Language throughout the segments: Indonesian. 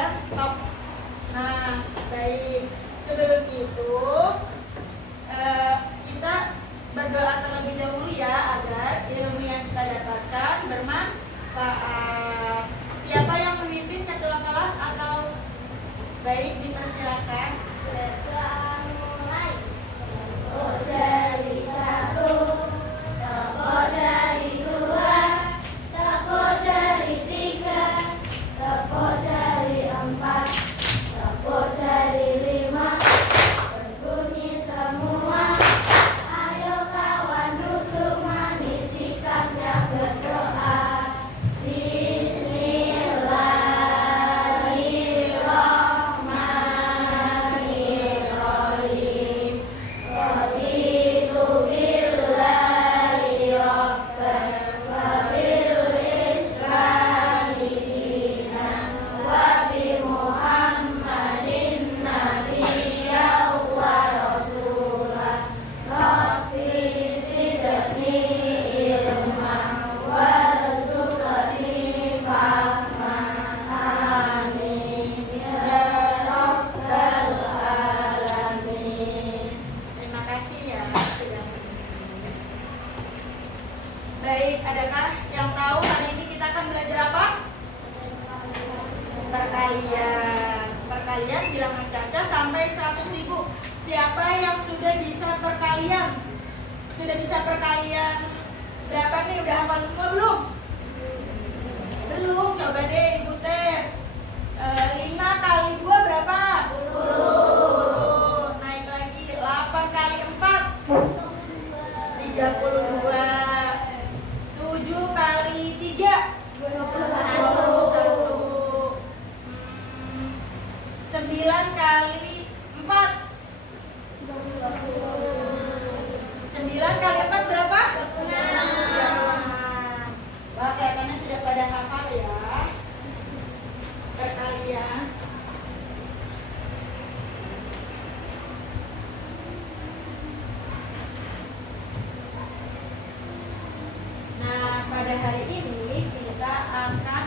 ya, top. Nah, baik. Sebelum itu kita berdoa terlebih dahulu ya, agar ilmu yang kita dapatkan bermanfaat. Siapa yang memimpin ketua kelas atau baik dipersilakan? Berdoa mulai. Tepuk jari 1, tepuk jari 2, tepuk jari 3, tepuk jari 4, tepuk jari 5. Berbunyi semua. Ayo kawan duduk manis, sikapnya berdoa. Bismillahirrahmanirrahim. Raditu billahi rabban wa bil islami dinan wa bi Muhammadin nabiyyan wa rasulah. Rabbi zidni ilman warzuqni fahman. Amin ya rabbal alamin. Terima kasih ya sudah mendengar. Baik, adakah yang tahu hari ini kita akan belajar apa? Perkalian. Perkalian bilangan Caca sampai 100.000. Siapa yang sudah bisa perkalian? Sudah bisa perkalian berapa nih? Udah hafal semua belum? Belum. Coba deh Ibu tes. 5 kali 2 berapa? 10. Naik lagi 8 kali 4 32. 7 kali 3 21. 9 kali 4 9 kali 4 berapa? 26. Wah, kelihatannya sudah pada hafal ya perkalian. Nah, pada hari ini kita akan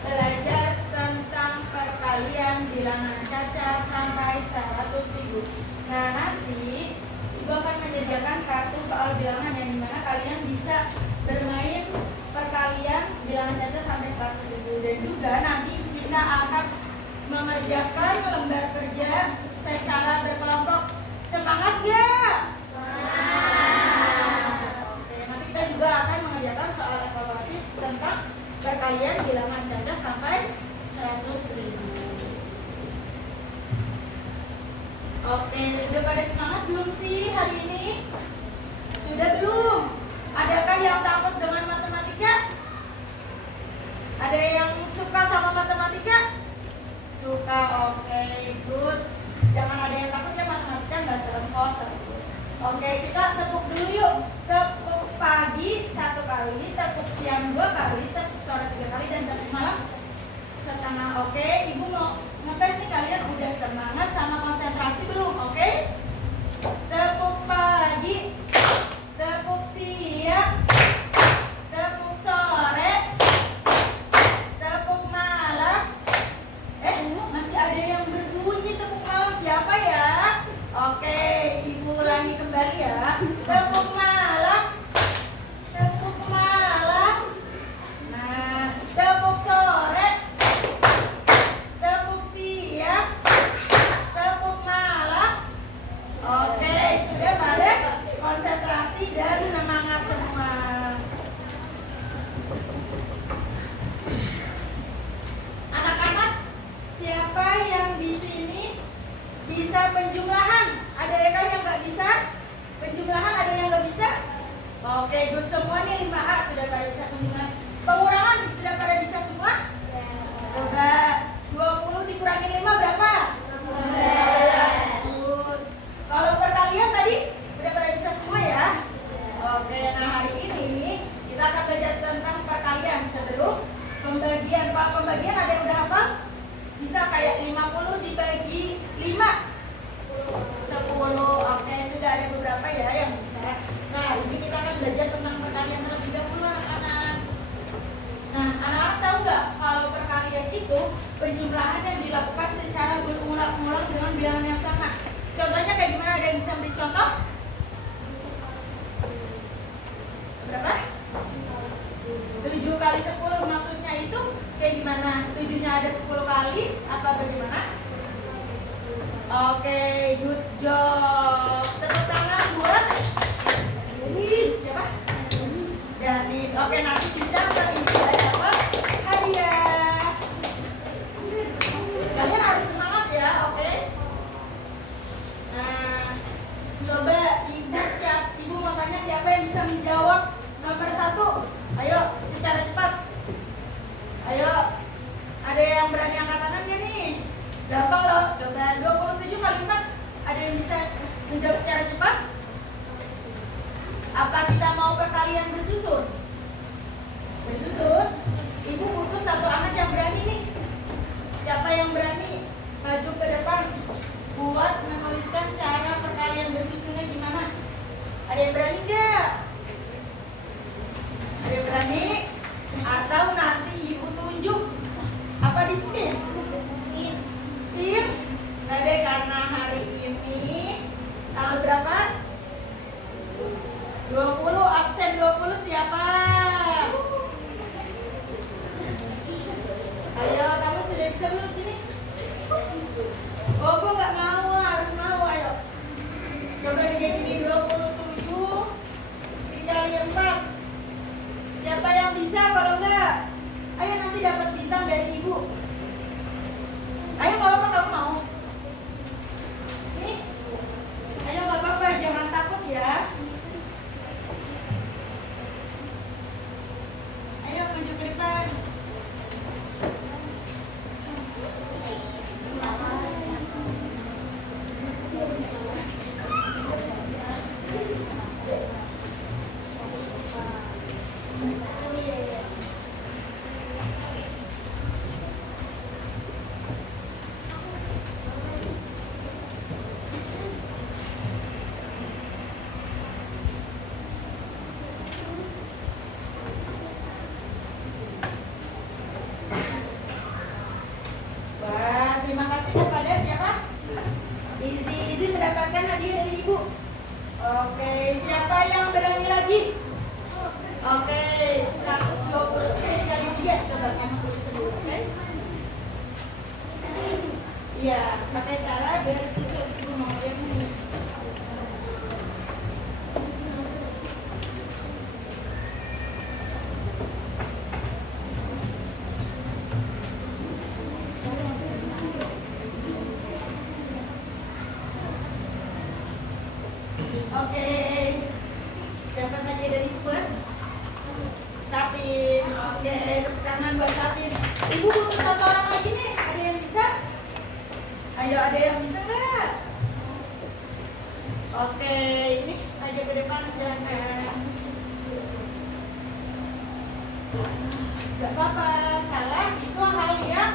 belajar tentang perkalian bilangan Caca sampai 100.000. Nah, nanti Ibu akan menyediakan kartu soal bilangan yang dimana kalian bisa bermain perkalian bilangan Caca sampai 100.000. Dan juga nanti kita akan mengerjakan lembar kerja secara berkelompok. Semangat ya? Oke, nanti kita juga akan mengerjakan soal evaluasi tentang perkalian bilangan Caca sampai 100.000. Oke, udah pada semangat belum sih hari ini? Sudah belum? Adakah yang takut dengan matematika? Ada yang suka sama matematika? Suka, oke, good. Jangan ada yang takut ya, matematika nggak serem kok, seru. Oke, kita tepuk dulu yuk. Tepuk pagi 1 kali, tepuk siang 2 kali, tepuk sore 3 kali, dan tepuk malam setengah. Oke, Ibu mau ngetes nih, kalian udah semangat sama konsentrasi belum? Oke? Tepuk pagi, tepuk siang, tepuk sore, tepuk malam. Masih ada yang berbunyi tepuk malam, siapa ya? Oke, Ibu ulangi kembali ya. Tepuk malam, tepuk malam. Nah, tepuk sore, tepuk siang, tepuk malam. Oke, sudah pada konsentrasi dan semangat semua. Anak-anak, siapa yang di sini bisa penjumlahan? Ada yang nggak bisa? Penjumlahan ada yang nggak bisa? Oke, good semua nih 5A sudah pada bisa penjumlahan. Pengurangan sudah pada bisa semua? Coba 20 dikurangi 5 berapa? 15. Good. Kalau perkalian tadi udah pada bisa semua ya? Oke, nah hari ini kita akan belajar tentang perkalian sebelum pembagian. Kalau pembagian ada yang udah hafal? Bisa kayak 50 dibagi 5 10. Oke, sudah ada beberapa ya yang bisa. Nah, ini kita akan belajar tentang perkalian terlebih dahulu anak-anak. Nah, anak-anak tahu nggak kalau perkalian itu bilangan yang sama. Contohnya kayak gimana? Ada yang bisa beri contoh? Berapa? 7 kali 10 maksudnya itu kayak gimana? 7-nya ada 10 kali apa bagaimana? Oke, good job. Tepuk tangan buat Danis. Siapa? Danis. Oke, nanti bisa terisi dapat hadiah. Kalian harus semangat ya, oke? Nah, coba ibu mau tanya siapa yang bisa menjawab nomor 1? Ayo, secara cepat. Ayo, ada yang berani angkat tangan nggak nih? Gampang loh, coba 27 kali 4. Ada yang bisa menjawab secara cepat? Apa kita mau perkalian bersusun? Bersusun? Ibu butuh satu anak yang berani nih. Siapa yang berani maju ke depan buat menuliskan cara perkalian bersusunnya gimana? Ada yang berani nggak? Ada yang berani? Atau nanti ibu tunjuk apa di spin? Spin? Nah deh, karena hari ini tanggal berapa? 20, absen 20 siapa? Ayo, kamu sudah bisa belum sini? Oh, gue nggak mau, harus mau, ayo. Coba digini 27 dikali 4. Siapa yang bisa? Kalau enggak, ayo nanti dapat bintang dari ibu. Ayo, nggak apa-apa, kamu mau? Nih, ayo nggak apa-apa, jangan takut ya. Ayo maju ke depan. Wah, terima kasih kepada siapa? Izi mendapatkan hadiah dari ibu. Oke, siapa yang berani lagi? Oke, 120 kali 3. Coba kamu tulis dulu, oke? Iya, pakai cara bersusun. Ibu mau lihat nih. Oke, dapat hadiah dari buat Sapin. Oke, tepuk tangan buat Sapin. Ibu butuh satu orang lagi nih. Ada yang bisa? Ayo, ada yang bisa nggak? Oke, ini aja ke depan silakan. Gak apa-apa, salah itu hal yang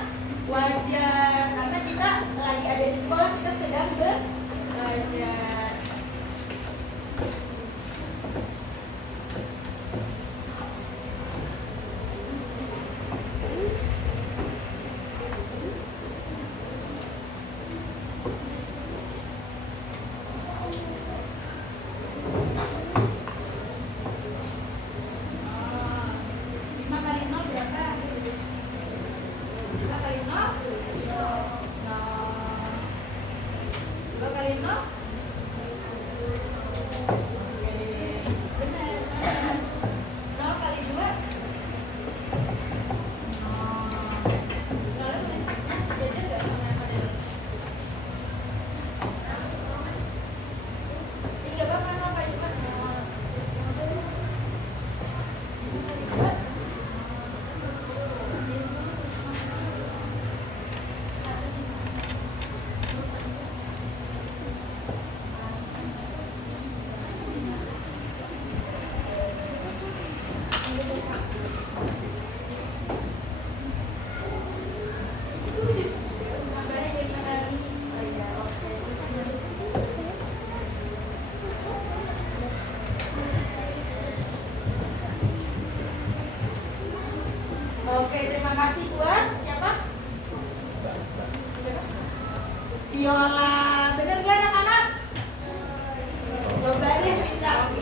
wajar karena kita lagi ada di sekolah, kita sedang belajar. Viola. Bener gak anak-anak? Coba deh kita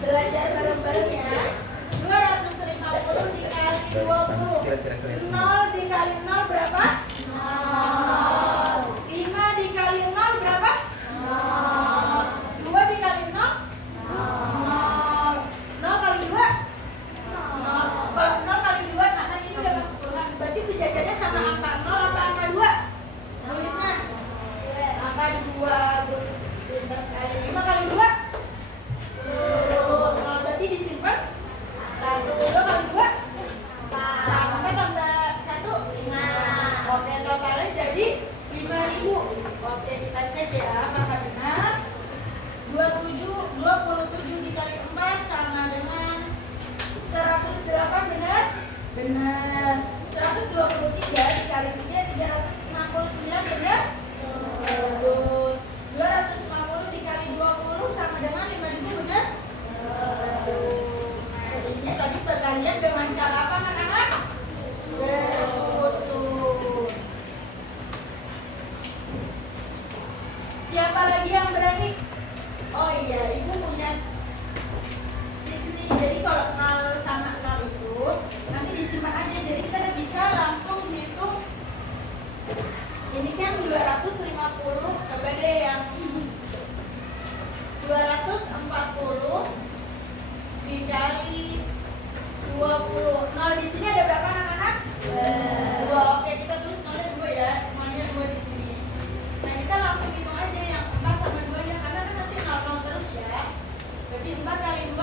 belajar bareng-bareng ya. 250 dikali 20. 0 dikali 0 berapa? 0. 5 dikali 0 berapa? 0. 2 dikali 0? 0. 0 kali 2? 0. Kalau 0 kali 2, nah kan ini udah masuk puluhan. Berarti sejajarnya sama angka 0 apa angka 2? Tulisnya angka 2. Pintar sekali. 5 kali 2? 10. Nah, berarti disimpan 1. 2 kali 2? 4. Tambah 1? 5. Oke, totalnya jadi 5.000. Oke, kita cek ya apakah benar. 27 dikali 4 sama dengan 108, benar? Benar. 123 dikali 3, 369, benar? Betul. 250 dikali 20 sama dengan 5.000, benar? Betul. Nah, ini tadi perkalian dengan cara apa, anak-anak? Bersusun. Siapa lagi yang berani? Oh iya, ibu punya tips nih. Jadi kalau 0 sama 0 itu nanti disimpan aja. Jadi kita udah bisa langsung hitung. Ini kan 250. Coba deh yang 240 dikali 20. 0 di sini ada berapa, anak-anak? 2. Oke, kita tulis 0-nya 2 ya. 0-nya 2 di sini. Nah, kita langsung hitung aja yang 4 sama 2-nya karena kan nanti 0 terus ya. Berarti 4 kali 2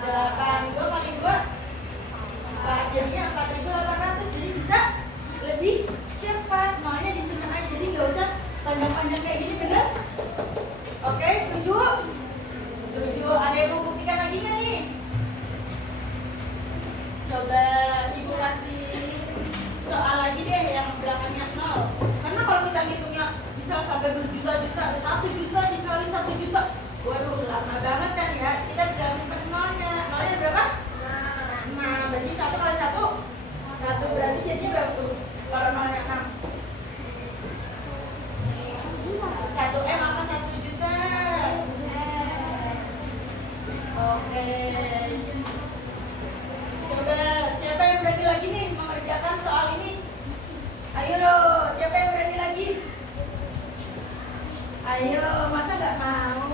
8. 2 kali 2 4. Jadinya 4.800. Jadi bisa lebih cepat. Makanya disimpan aja. Jadi nggak usah panjang-panjang kayak gini, bener? Oke, setuju? Setuju. Ada yang mau buktikan lagi nggak nih? Coba ibu kasih soal lagi deh yang belakangnya 0. Karena kalau kita ngitungnya bisa sampai berjuta-juta, 1 juta dikali 1 juta. Waduh, lama banget kan ya. Kita tinggal simpan 0-nya. 0-nya berapa? Nah, berarti 1 kali 1? 1. Berarti jadi berapa tuh? Kalau 0-nya 6. 1M apa 1 juta? Oke. Coba siapa yang berani lagi nih mengerjakan soal ini? Ayo loh, siapa yang berani lagi? Ayo, masa nggak mau?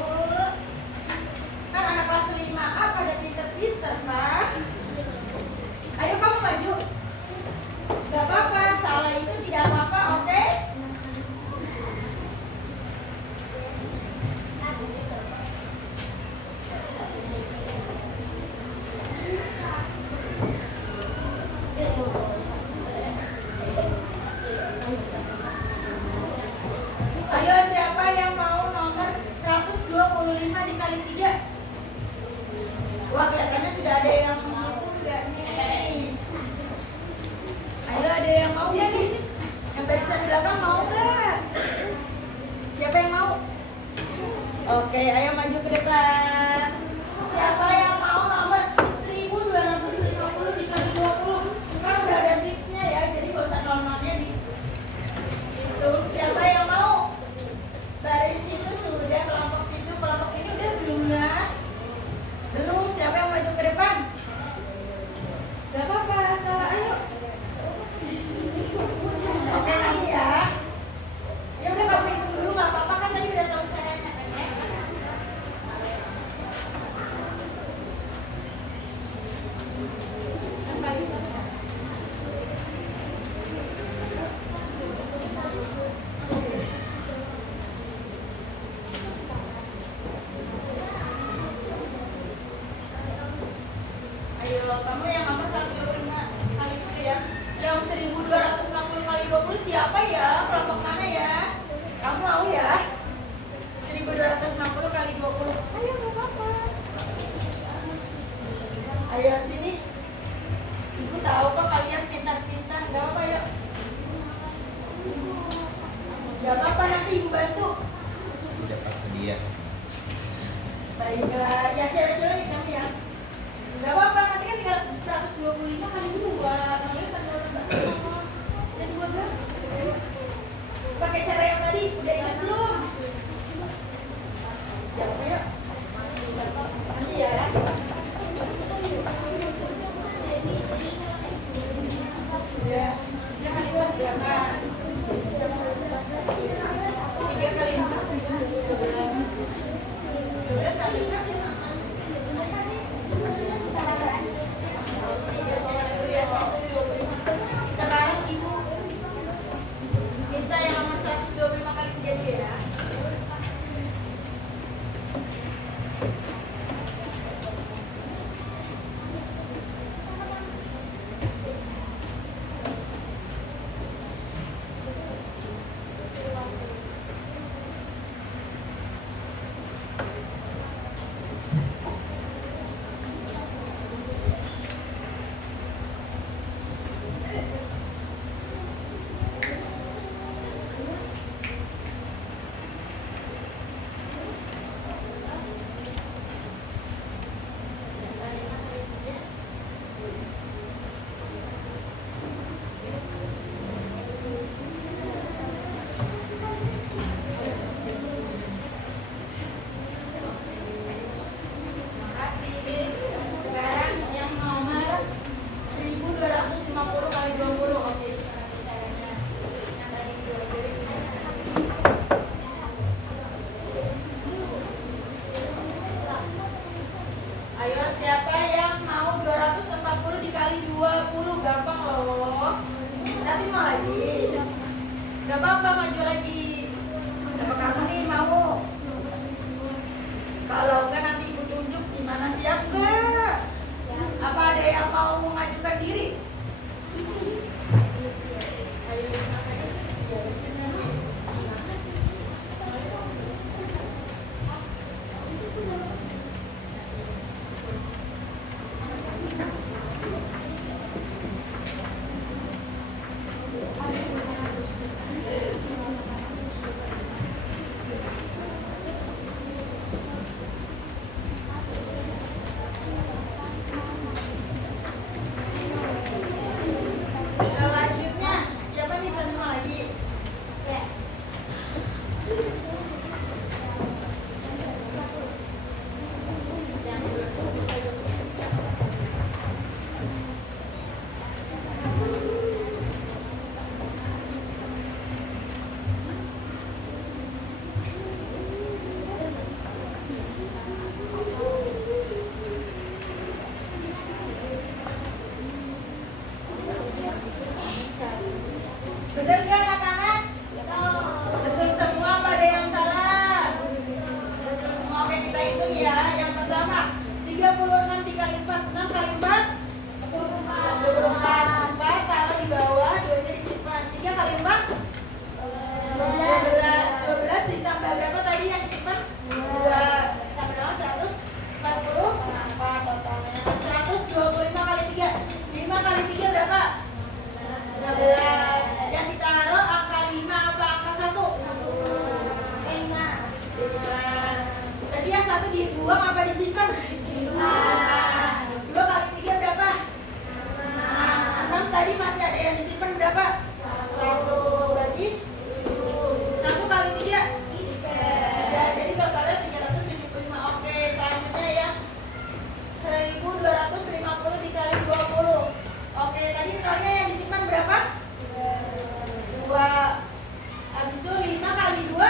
Kan anak kelas 5A pada pinter-pinter, Pak. Ayo kamu maju. Gak apa-apa, salah itu tidak apa-apa, oke? Ayo, siapa yang mau nomor 125 dikali 3? Wah, kelihatannya sudah ada yang mau nggak nih? Ayo, ada yang mau nggak nih? Yang barisan belakang mau nggak? Siapa yang mau? Oke, ayo maju ke depan. Siapa yang mau nomor 1250 dikali 20? Kan udah ada tipsnya ya, jadi nggak usah nol-nolnya dihitung. Siapa yang mau? Baris itu sudah, kelompok situ, kelompok ini udah belum ya? Belum. Siapa yang maju ke depan? Gak apa-apa, salah, ayo. Oke, nanti ya. Ya udah kamu hitung dulu, gak apa-apa kan tadi udah tahu caranya kan ya. Ayo, kamu yang nomor 125 kali itu ya. Yang 1260 kali 20 siapa ya? Kelompok mana ya? Kamu mau ya? 1260 kali 20. Ayo, gak apa-apa. Ayo sini. Ibu tahu kok kalian pintar-pintar. Gak apa-apa ya. Gak apa-apa, nanti ibu bantu. Tidak apa dia. Baiklah, ya cewek-cewek nih kamu ya. Gak apa-apa, nanti kan tinggal 125 kali 2. Kalian kan 2 dan 2 berapa? Pakai cara yang Gak apa-apa, maju lagi. Apa kamu nih mau? Kalau enggak nanti ibu tunjuk gimana, siap gak? Apa ada yang mau mengajukan diri? Selanjutnya, siapa nih satu lagi? Bener gak anak-anak? Betul semua, apa ada yang salah? Betul semua, oke kita hitung ya. Yang pertama, 36 dikali 4, 6 kali 4 24, 4 taruh di bawah, 2 nya disimpan. 3 kali 4 12 ditambah berapa tadi yang disimpan? 2 sampai dengan 144 totalnya. 125 kali 3, 5 kali 3 berapa? 16. Yang ditaruh angka 5 apa angka 1? 5. Jadi yang 1 dibuang apa disimpan? Disimpan. 2 kali 3 berapa? 6. Tadi masih ada yang disimpan berapa? 1. Berarti 1 kali 3? 3. Jadi totalnya 375. Oke, selanjutnya yang 1250 dikali 20. Oke, tadi nolnya yang disimpan berapa? 2. Habis itu 5 kali 2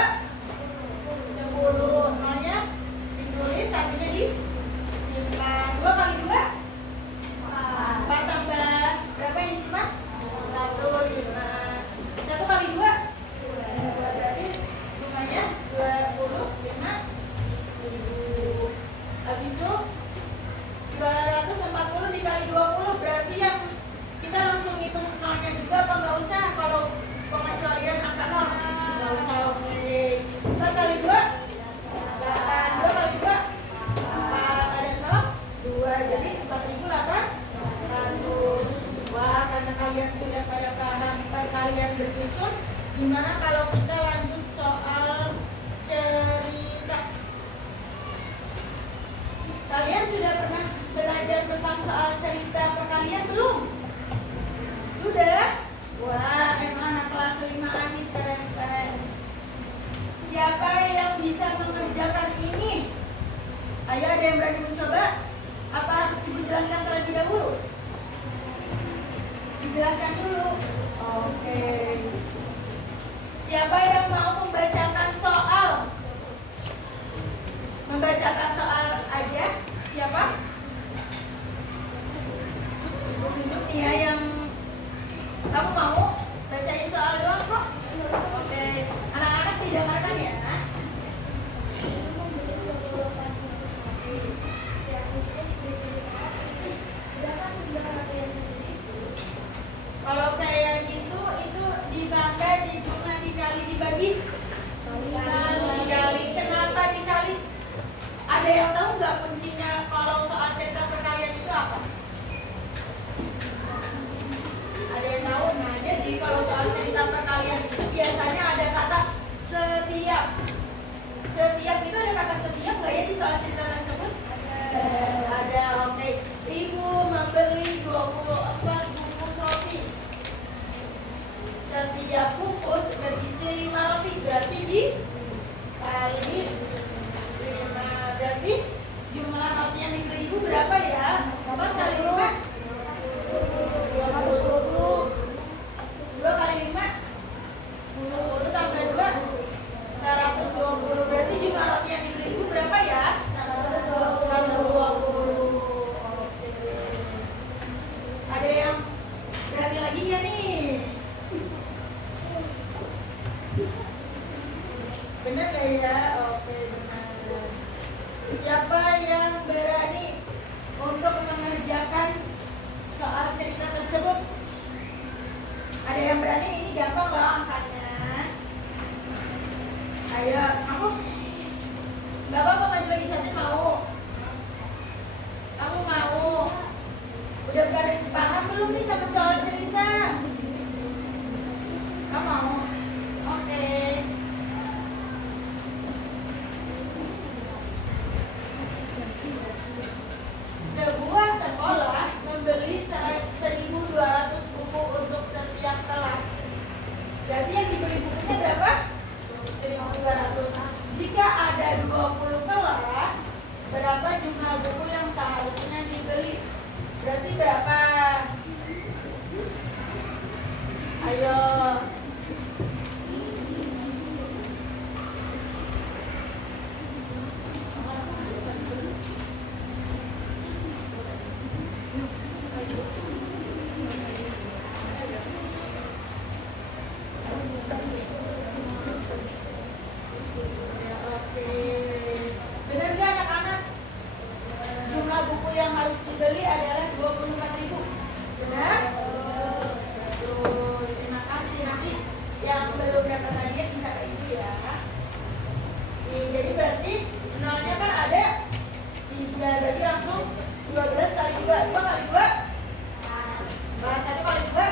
10. Nolnya ditulis, satunya disimpan. 2 kali 2 4 tambah berapa yang disimpan? 1, 5. 1 kali 2 berarti jumlahnya 25.000. Habis itu 240 dikali 20 berarti yang kita langsung hitung nolnya juga apa nggak usah? Kalau pengecualian angka nol nggak usah. Oke, 4 kali 2 8, 2 kali 2 4, ada nol 2, jadi 4.800. Wah, karena kalian sudah pada paham perkalian bersusun, gimana kalau kita lanjut soal cerita? Kalian sudah pernah belajar tentang soal cerita perkalian belum? Sudah? Wah, emang anak kelas 5 ini keren-keren. Siapa yang bisa mengerjakan ini? Ayo, ada yang berani mencoba? Apa harus dijelaskan terlebih dahulu? Dijelaskan dulu. Oke. Siapa yang mau membacakan soal? Membacakan soal aja. Siapa? Ibu tunjuk nih ya yang kamu mau bacain soal doang kok. Oke. Anak-anak sih dengarkan ya. Kalau kayak gitu itu ditambah, dijumlah, dikali, dibagi. Dikali. Kenapa dikali? Ada yang tahu nggak kuncinya kalau soal cerita perkalian itu apa? Ada yang tahu? Nah, jadi kalau soal cerita perkalian itu biasanya ada kata setiap. Setiap itu ada kata setiap nggak ya di soal cerita tersebut? Ada. Oke. Ibu membeli 24 bungkus roti. Setiap bungkus berisi 5 roti, berarti dikali 5. Berarti jumlah roti yang dibeli ibu berapa ya? 4 kali 5 20. 2 kali 5 10 tambah 2 120. Berarti jumlah roti yang dibeli ibu berapa ya? 120. Oke. Ada yang Benar nggak ya? Oke, benar. Siapa yang berani untuk mengerjakan soal cerita tersebut? Ada yang berani? Ini gampang loh angkanya. Ayo, aku. Gak apa-apa maju lagi satu mau. Kamu mau? Udah paham belum nih sama soal cerita? Kamu mau? Oke. Sebuah sekolah membeli 1.200 buku untuk setiap kelas. Berarti yang dibeli bukunya berapa? 1.200. Jika ada 20 kelas, berapa jumlah buku yang seharusnya dibeli? Berarti berapa? Ayo. Benar nggak anak-anak? Jumlah buku yang harus dibeli adalah 24.000. Benar? Betul. Terima kasih. Nanti yang belum dapat hadiah bisa ke ibu ya. Jadi berarti nolnya kan ada 3, berarti langsung 12 kali 2. 2 kali 2? 1 kali 2?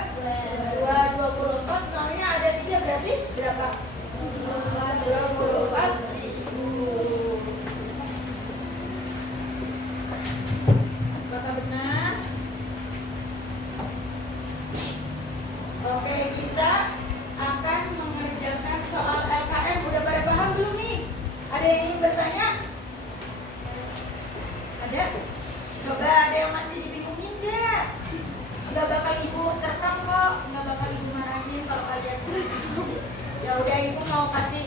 24. Nolnya ada 3, berarti berapa? 24.000. Apakah benar? Oke, kita akan mengerjakan soal LKM. Udah pada paham belum nih? Ada yang ingin bertanya? Ada? Coba ada yang masih dibingungin nggak? Nggak bakal ibu terkam kok, nggak bakal ibu marahin kalau kalian. Ya udah, ibu mau kasih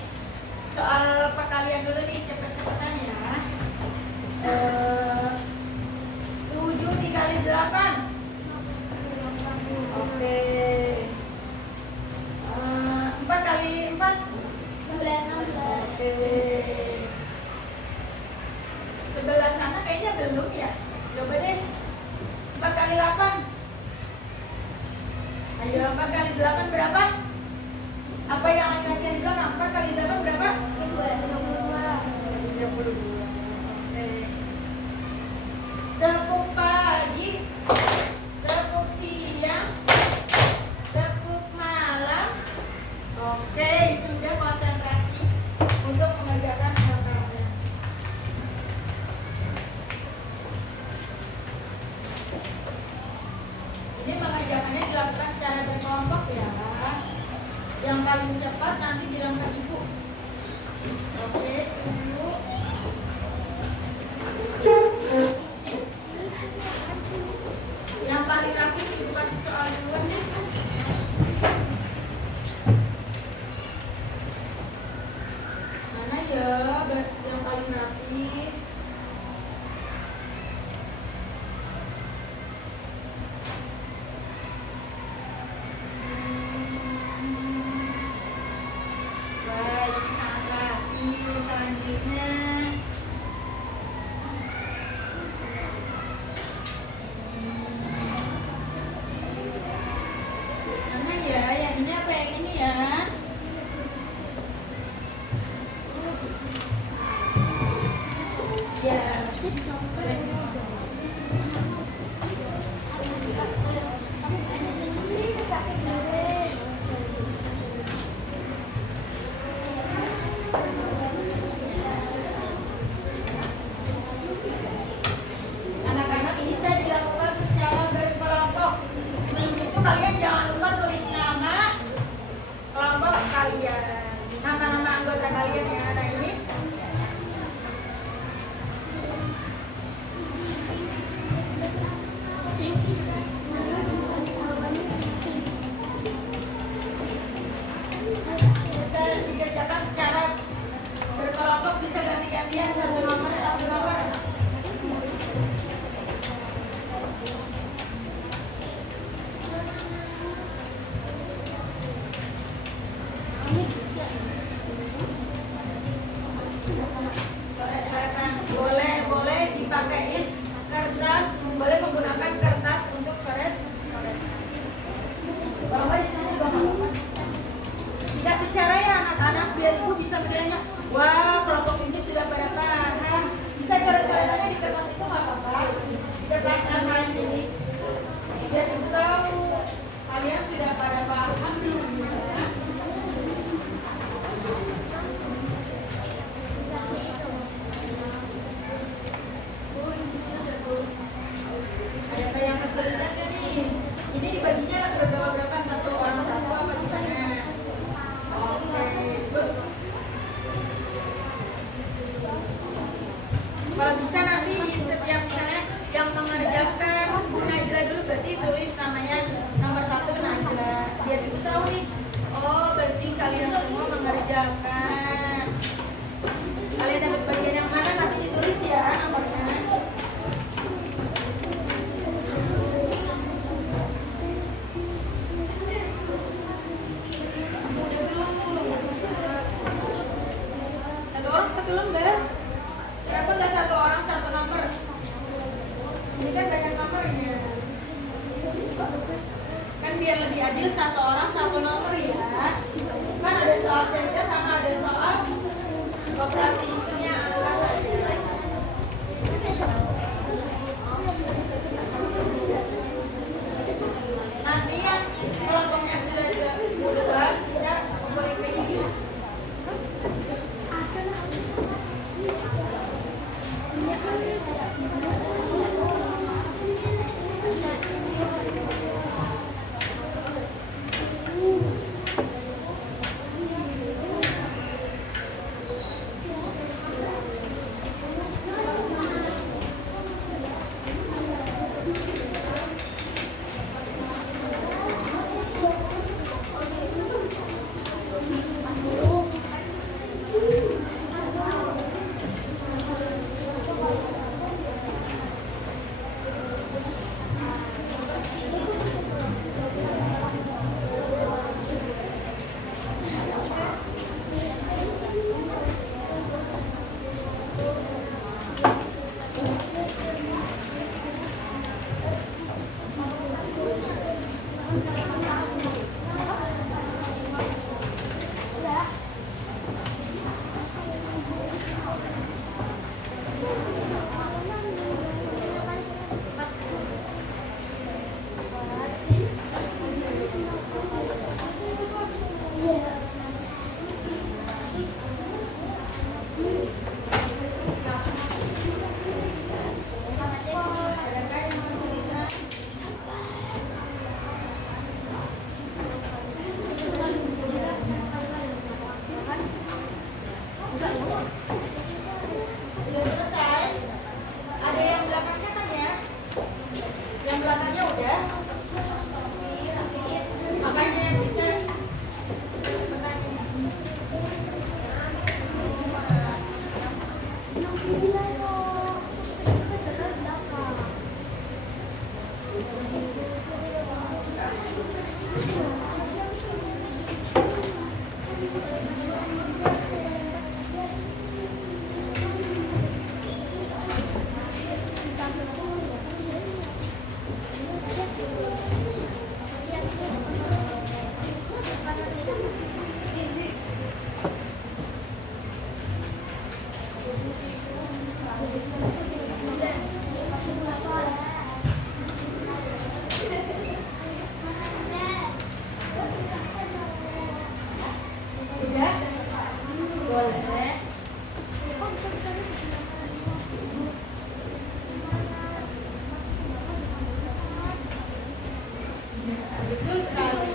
soal perkalian dulu nih, cepet-cepetan ya. 7 dikali 8. Oke. 4 kali 4. 16. Oke. Sebelah sana kayaknya belum ya. Coba deh. 4 kali 8. Ayo, 4 kali 8 berapa? Apa yang laki-laki yang bilang? 4 kali 8 berapa? 32. Oke. Tepuk pagi, tepuk siang, tepuk malam. Oke, sudah konsentrasi untuk mengerjakan LKM. Ini mengerjakannya dilakukan secara berkelompok ya. Yang paling cepat nanti bilang ke ibu. Oke, setuju. Yang paling rapi ibu kasih soal duluan. Mana ya yang paling rapi? Baik, sangat rapi. Selanjutnya mana ya? Yang ini apa yang ini ya? Ya, anak-anak ini saya dilakukan secara berkelompok. Sebelum itu kalian jangan lupa tulis nama kelompok kalian, nama-nama anggota kalian ya. Nah ini bisa dikerjakan secara berkelompok, bisa ganti-gantian satu nomor. anak-anak biar ibu bisa menilainya. Wah, kelompok ini sudah pada paham. Bisa coret-coretannya di kertas itu nggak apa-apa. Di kertas lain ini. Biar ibu tahu kalian sudah pada paham belum? Ya? Ada yang kesulitan gak nih? Ini dibaginya berapa? Satu orang satu apa gimana? Oke. Kalau bisa nanti di setiap misalnya yang mengerjakan Bu Najla dulu berarti tulis namanya nomor 1 Najla. Biar ibu tahu nih. Oh berarti kalian semua mengerjakan. Kalian dapat bagian yang mana nanti ditulis ya nomornya. Satu orang satu lembar. Kenapa nggak satu orang satu nomor? Ini kan banyak nomornya. Kan biar lebih adil satu orang satu nomor ya. Kan ada soal cerita sama ada soal operasi itunya angka saja. Nanti yang kelompoknya sudah dibuat bisa kumpulin ke sini. Udah selesai? Ada yang belakangnya kan ya? Yang belakangnya udah? Makanya bisa cepetan ini. Udah? Boleh. Betul sekali.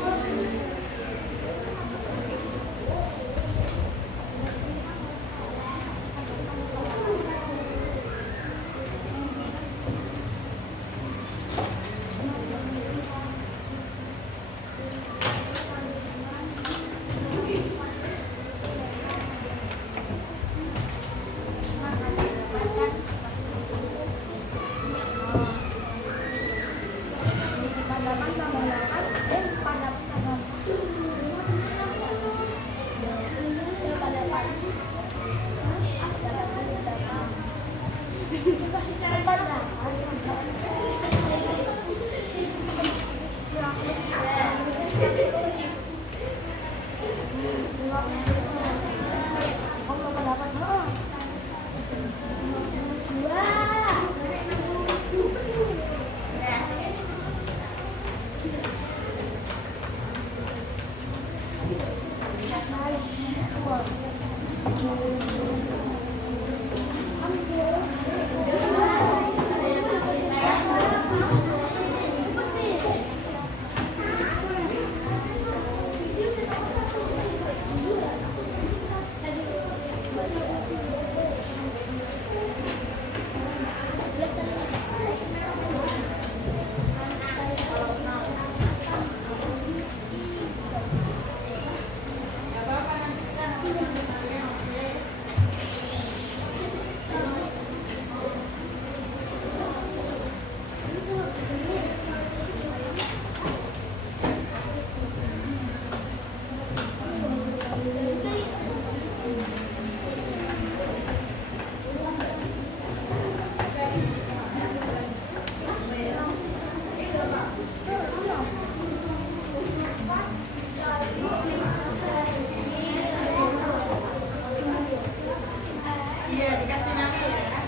Terima kasih. Iya, dikasih nama ya.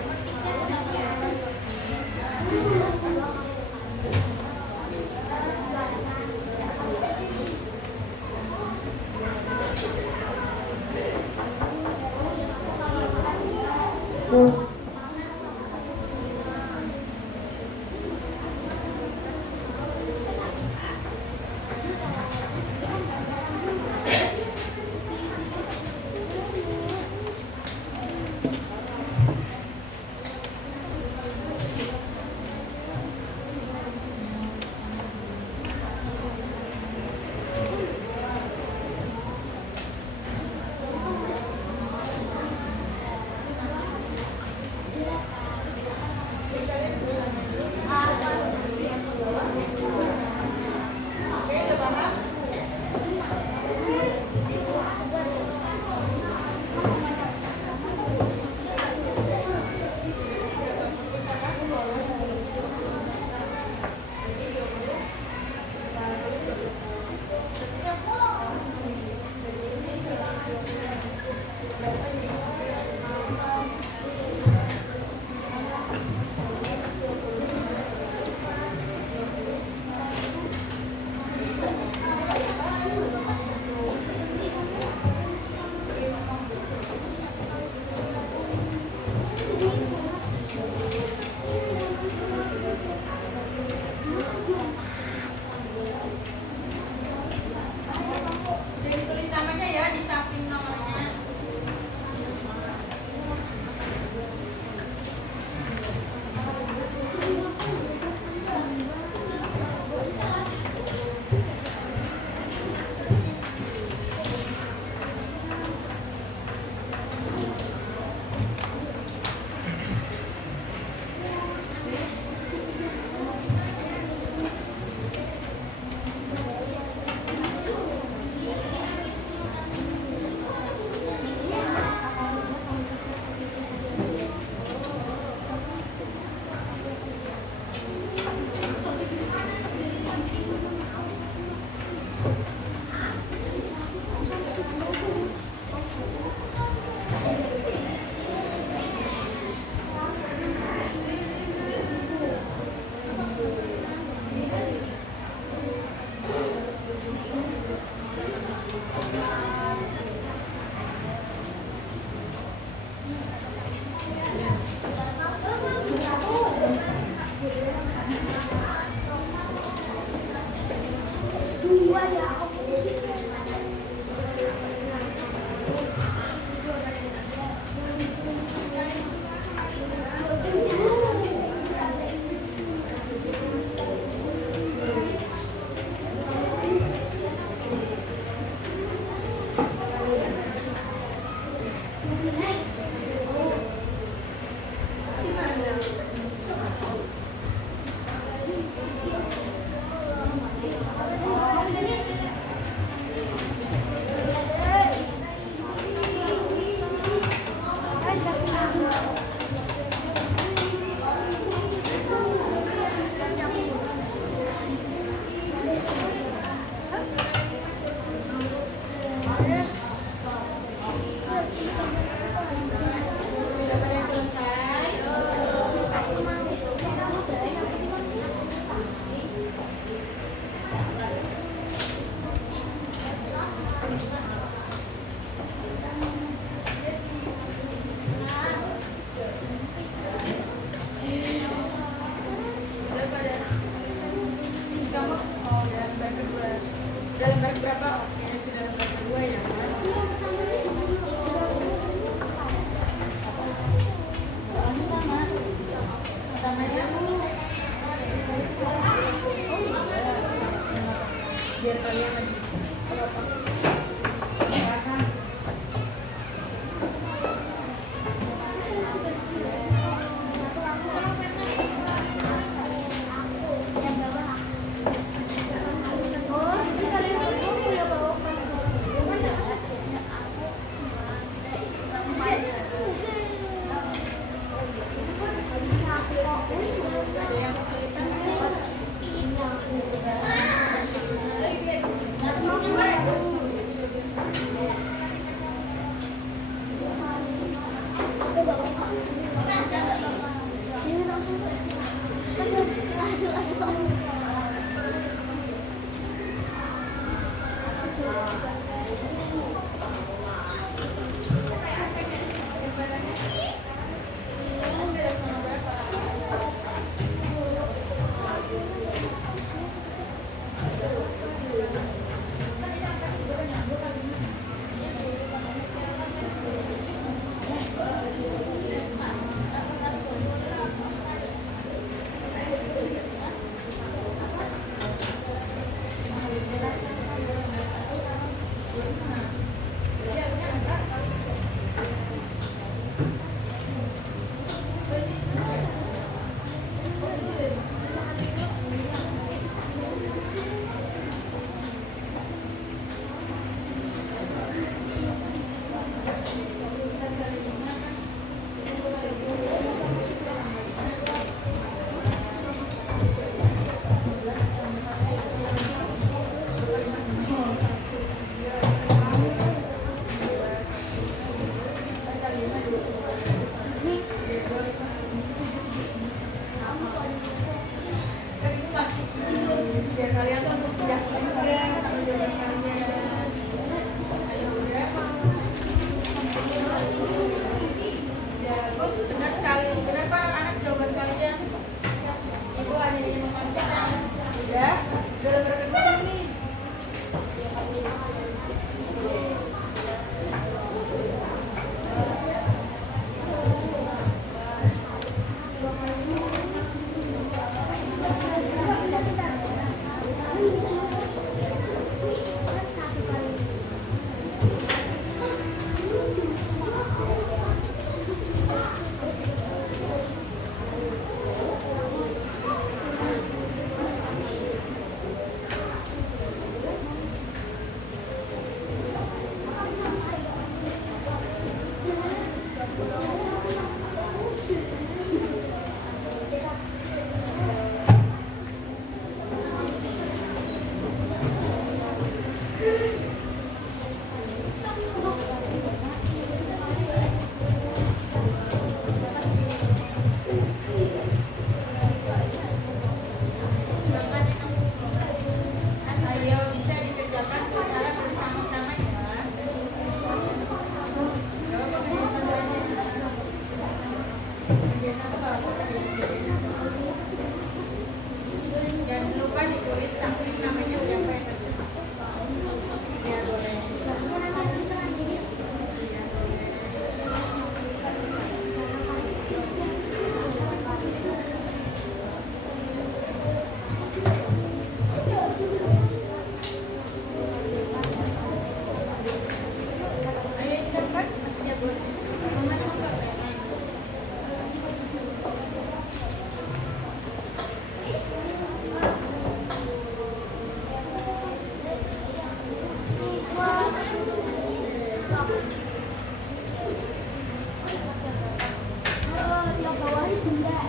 Yang bawah benda.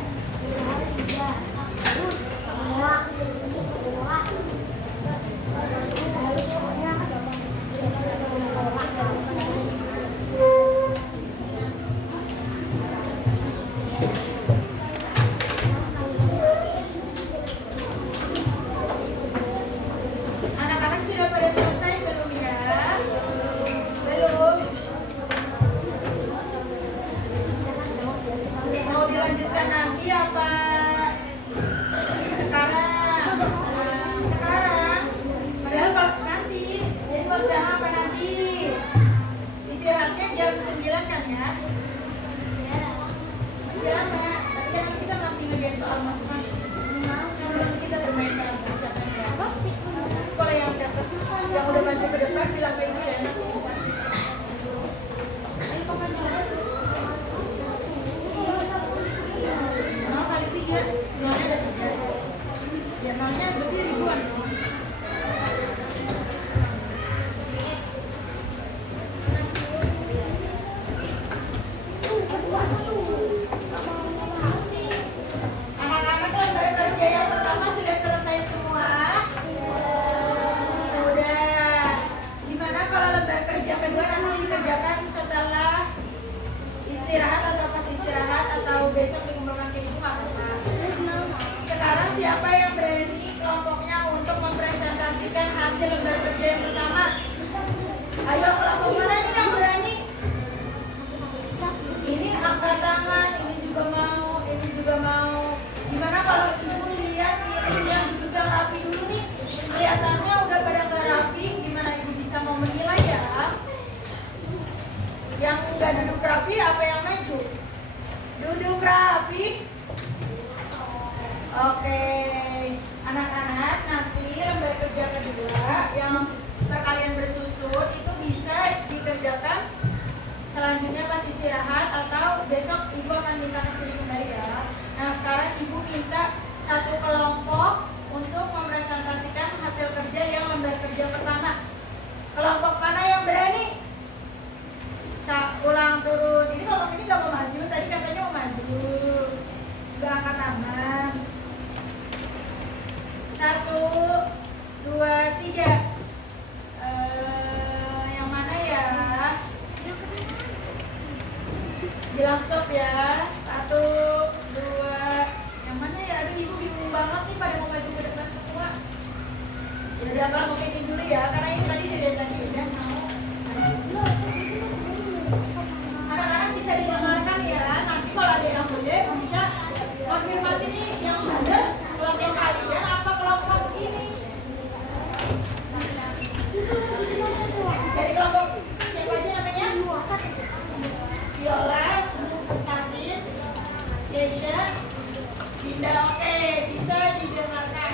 Terus bola. Harus pokoknya Anak-anak sudah pada selesai belum ya? Belum. Mau dilanjutkan nanti apa? Sekarang. Sekarang. Padahal kalau nanti, jadi mau siang apa nanti? Istirahatnya jam 9 kan ya? Masih lama. Tapi kan nanti kita masih ngerjain soal masing-masing. Nanti kita bermain soal persiapan ya. Kalau yang dapat, yang udah maju ke depan bilang ke ibu dan aku suka. Ayo pakai juga. 0 kali 3, 0-nya ada 3. Ya 0-nya berarti ribuan dong. Anak-anak lembar kerja yang pertama sudah selesai semua. Sudah. Gimana kalau lembar kerja kedua nanti dikerjakan setelah istirahat atau pas istirahat atau besok dikumpulkan ke ibu nggak apa-apa. Sekarang siapa yang berani kelompoknya untuk mempresentasikan hasil lembar kerja yang pertama? Ayo kelompok mana nih yang berani? Ini angkat tangan, ini juga mau, ini juga mau. Gimana kalau ibu lihat ini yang duduk yang rapi dulu nih? Kelihatannya udah pada nggak rapi, gimana ibu bisa mau menilai ya? Yang nggak duduk rapi apa yang maju? Duduk rapi. Oke, anak-anak nanti lembar kerja kedua yang kalian bersusun itu bisa dikerjakan selanjutnya pas istirahat atau besok ibu akan minta kesini kembali ya. Nah sekarang ibu minta satu kelompok untuk mempresentasikan hasil kerja yang lembar kerja pertama. Kelompok mana yang berani? Ulang turun. Ini kelompok ini gak mau maju, tadi katanya mau maju. Gak angkat tangan. 1, 2, 3. Yang mana ya? Bilang stop ya. 1, 2. Yang mana ya? Aduh ibu bingung banget nih pada mau maju ke depan semua. Ya udah kalau mau ini dulu ya, karena ini tadi dari tadi udah mau. Anak-anak bisa didengarkan ya. Nanti kalau ada yang boleh bisa konfirmasi nih yang benar kelompok kalian apa kelompok ini. Dari kelompok siapa aja namanya? Viola, Satin, Keisha, Dinda. Oke, bisa didengarkan.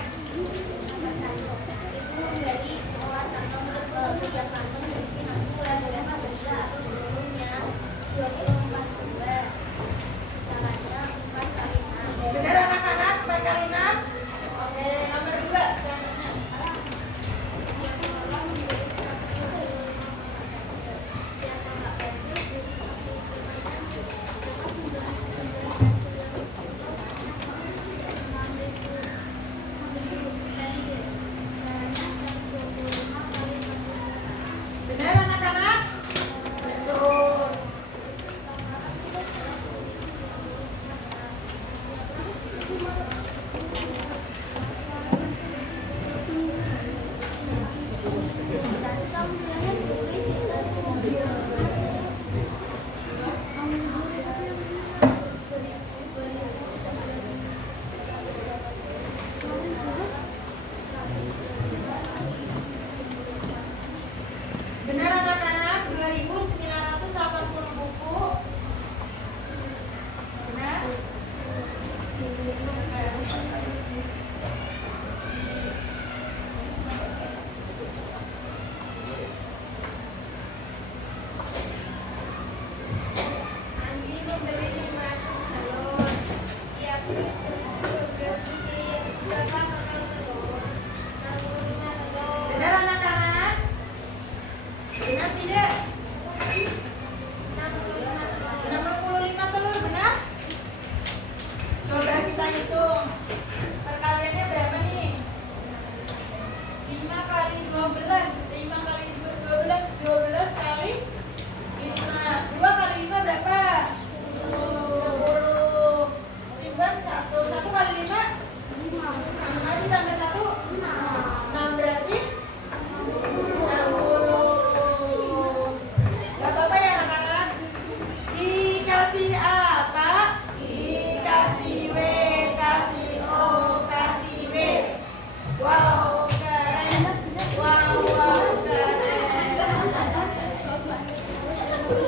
Gak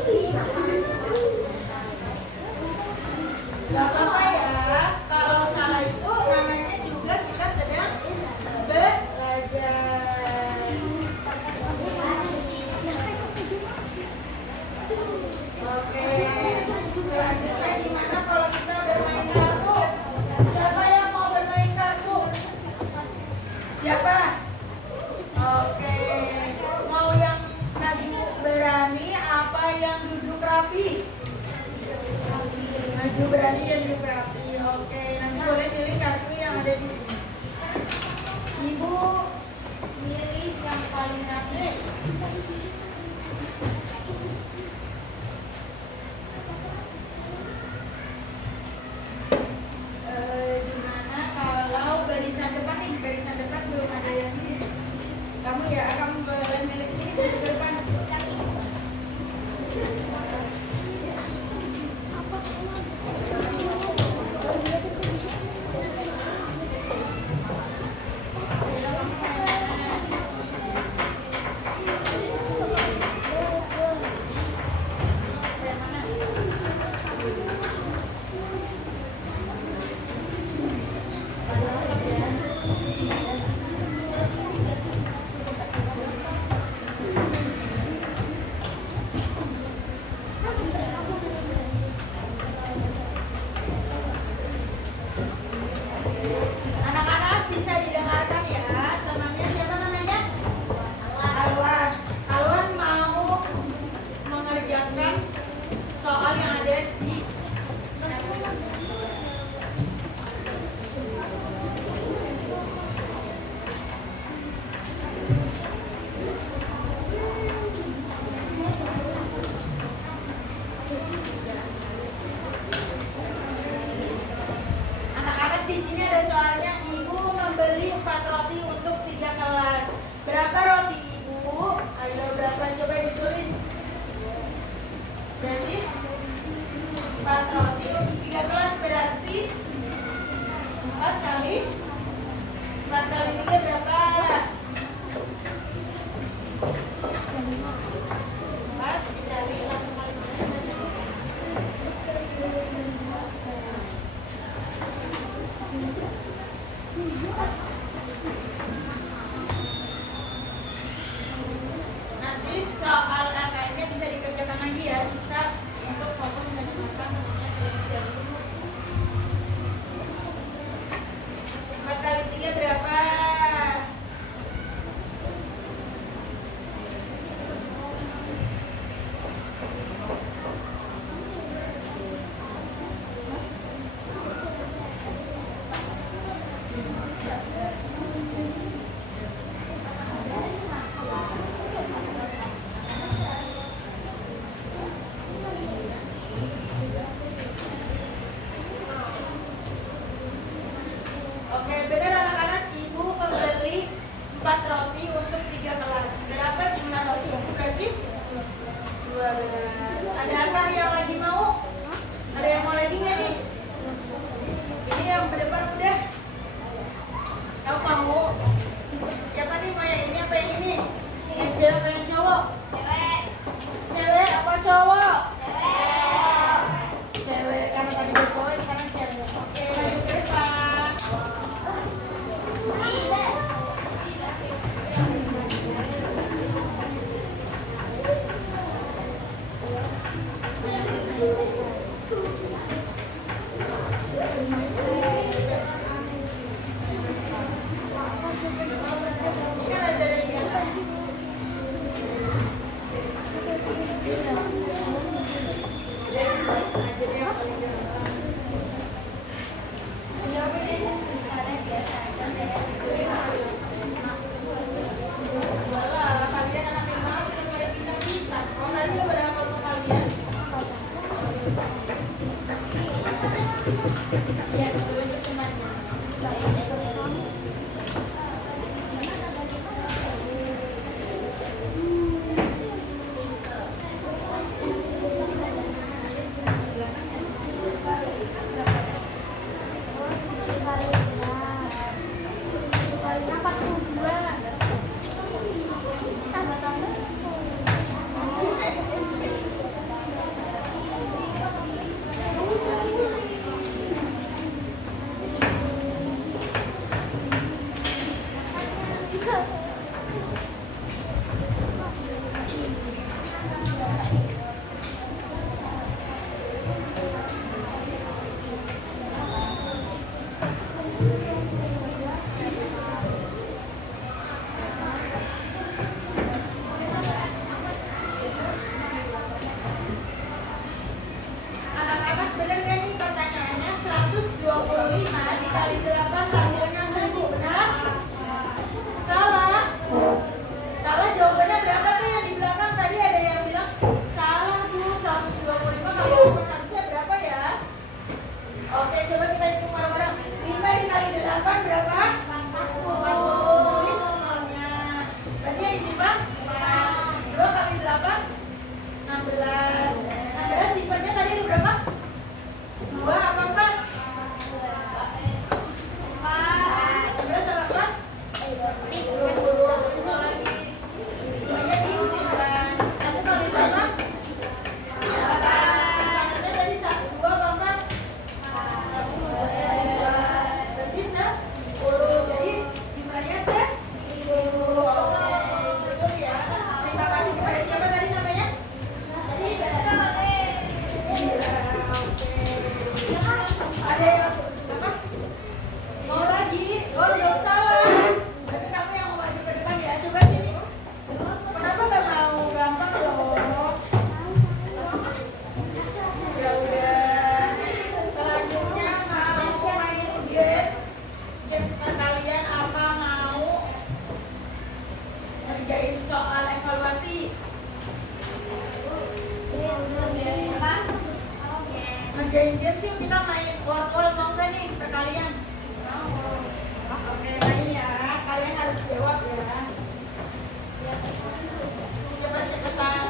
apa-apa ya, kalau salah itu namanya juga kita sedang belajar. Oke, selanjutnya gimana kalau kita bermain kartu? Siapa yang mau bermain kartu? Siapa? Oke, mau yang maju berani apa yang duduk rapi? Maju berani dan duduk rapi. Oke, nanti boleh pilih kartu yang ada di sini. Ibu milih yang paling rapi. Gimana kalau barisan depan nih? Barisan depan belum ada yang ini. Kamu ya, kamu boleh milih sini di depan. Anak-anak bisa didengarkan ya. Temannya siapa namanya? Alwan. Alwan mau mengerjakan soal yang ada di anak-anak. Di sini ada soalnya, ibu membeli 4 roti untuk 3 kelas. Berapa roti ibu? Ayo berapa, coba ditulis. Berarti 4 roti untuk 3 kelas berarti 4 kali 3 berapa? 4 dikali 1,5. Nanti soal AKM-nya bisa dikerjakan lagi ya, bisa untuk fokus bisa dimakan namanya terlebih dahulu. 4 kali 3 berapa? Oke, benar anak-anak, ibu membeli 4 roti untuk 3 kelas. Berapa jumlah roti? Berarti 12. Ada apa yang lagi mau? Ada yang mau lagi nggak nih? Ini yang berdepan udah. Kamu mau? Siapa nih mau yang ini apa yang ini? Yang cewek apa yang cowok? Cewek. Cewek apa cowok? Cewek. Cewek, karena tadi udah cowok sekarang cewek. Oke, lanjut ke depan. Ini kan ada yang ngerjain games yuk, kita main word-word, mau nggak nih perkalian? Oke, main ya, kalian harus jawab ya. Cepet-cepetan.